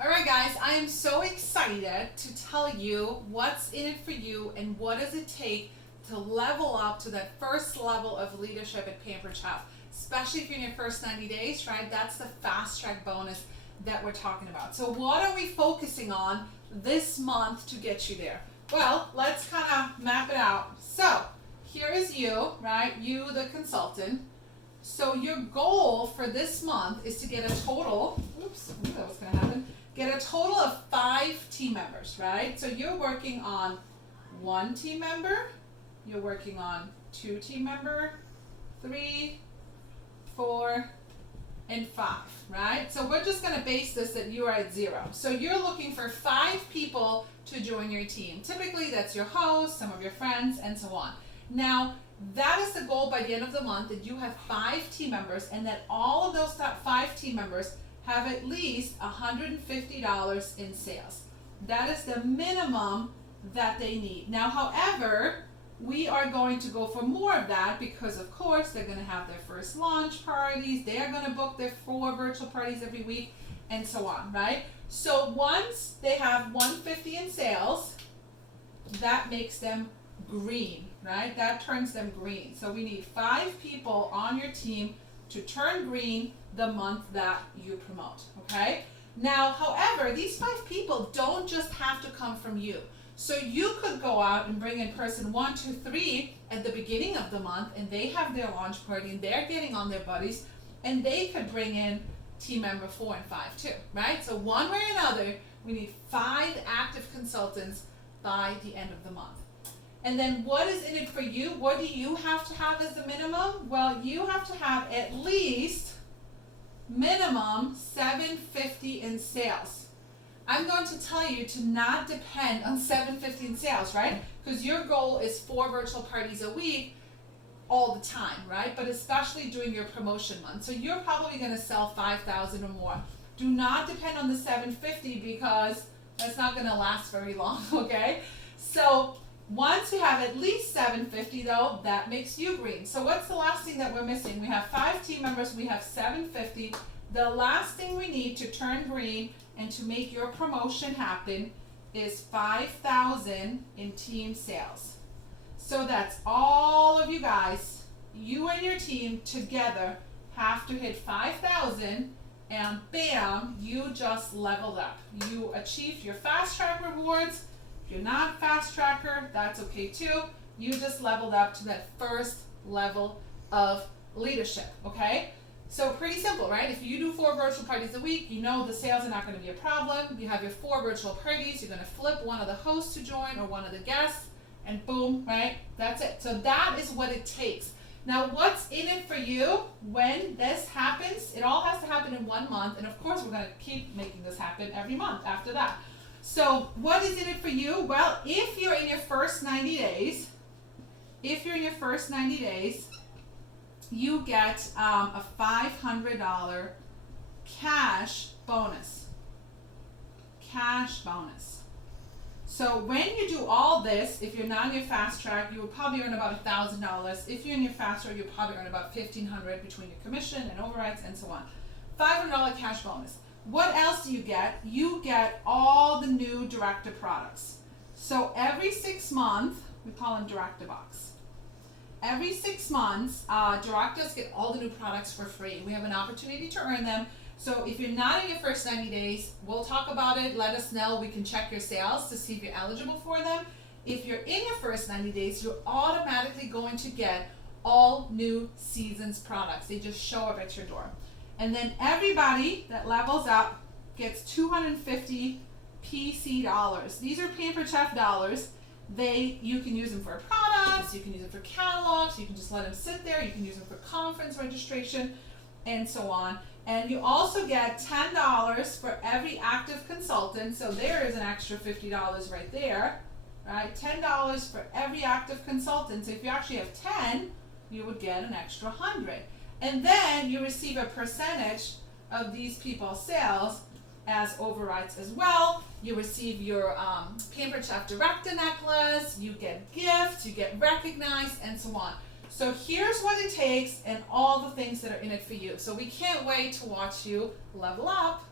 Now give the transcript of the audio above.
All right, guys, I am so excited to tell you what's in it for you and what does it take to level up to that first level of leadership at Pampered Chef, especially if you're in your first 90 days, right? That's the fast track bonus that we're talking about. So what are we focusing on this month to get you there? Well, let's kind of map it out. So here is you, right? You, the consultant. So your goal for this month is to get a total, oops, I knew that was going to happen, get a total of 5 team members, right? So you're working on 1 team member, you're working on 2 team member, 3, 4, and 5, right? So we're just going to base this that you are at 0. So you're looking for 5 people to join your team. Typically that's your host, some of your friends, and so on. Now, that is the goal by the end of the month, that you have 5 team members and that all of those top 5 team members have at least $150 in sales. That is the minimum that they need. Now, however, we are going to go for more of that because, of course, they're going to have their first launch parties. They are going to book their 4 virtual parties every week and so on, right? So once they have 150 in sales, that makes them green, right? That turns them green. So we need 5 people on your team to turn green the month that you promote, okay? Now, however, these 5 people don't just have to come from you. So you could go out and bring in person 1, 2, 3 at the beginning of the month, and they have their launch party and they're getting on their buddies, and they could bring in team member 4 and 5 too, right? So one way or another, we need 5 active consultants by the end of the month. And then what is in it for you? What do you have to have as the minimum? Well, you have to have at least minimum $750 in sales. I'm going to tell you to not depend on $750 in sales, right? Because your goal is 4 virtual parties a week all the time, right? But especially during your promotion month. So you're probably going to sell 5,000 or more. Do not depend on the $750 because that's not going to last very long, okay? So once you have at least $750 though, that makes you green. So what's the last thing that we're missing? We have 5 team members, we have $750. The last thing we need to turn green and to make your promotion happen is 5,000 in team sales. So that's all of you guys, you and your team together have to hit 5,000 and bam, you just leveled up. You achieved your fast track rewards. If you're not fast tracker, that's okay too. You just leveled up to that first level of leadership, okay? So pretty simple, right? If you do 4 virtual parties a week, you know the sales are not going to be a problem. You have your 4 virtual parties, you're going to flip one of the hosts to join or one of the guests, and boom, right? That's it. So that is what it takes. Now, what's in it for you when this happens? It all has to happen in 1 month, and of course, we're going to keep making this happen every month after that. So what is in it for you? Well, if you're in your first 90 days, you get a $500 cash bonus. Cash bonus. So when you do all this, if you're not in your fast track, you will probably earn about $1,000. If you're in your fast track, you'll probably earn about $1,500 between your commission and overrides and so on. $500 cash bonus. What else do you get? You get all the new Director products. So every 6 months, we call them Director Box. Every 6 months, directors get all the new products for free. We have an opportunity to earn them. So if you're not in your first 90 days, we'll talk about it. Let us know. We can check your sales to see if you're eligible for them. If you're in your first 90 days, you're automatically going to get all new Seasons products. They just show up at your door. And then everybody that levels up gets 250 PC dollars. These are Pampered Chef dollars. You can use them for products, you can use them for catalogs, you can just let them sit there, you can use them for conference registration, and so on. And you also get $10 for every active consultant, so there is an extra $50 right there, right? $10 for every active consultant. So if you actually have 10, you would get an extra 100. And then you receive a percentage of these people's sales as overrides as well. You receive your Pampered Chef Director necklace, you get gifts, you get recognized, and so on. So here's what it takes and all the things that are in it for you. So we can't wait to watch you level up.